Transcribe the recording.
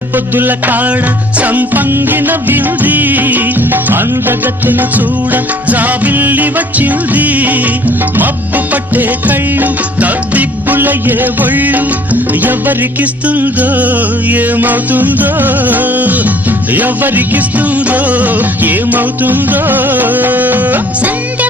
పొద్దుల కాడ సంపంగిన వింది అందగత్తెను చూడ జాబిల్లి వచ్చింది మబ్బు పట్టే కళ్ళు తబ్బిబ్బులయ్యే ఒళ్ళు ఎవరికిస్తుందో ఏమవుతుందో ఎవరికిస్తుందో ఏమవుతుందో సంధ్య